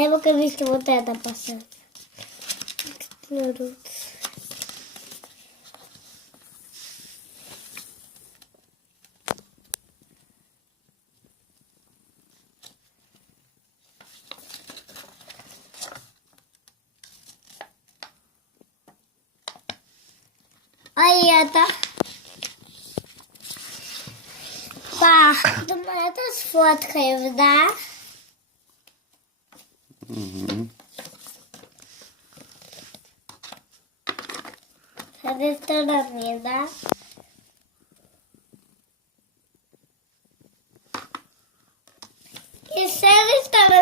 Я бы, конечно, вот это посадил. Ну, тут. А это? Па, думаю, это сфоткаем, да? Угу. С этой стороны, да?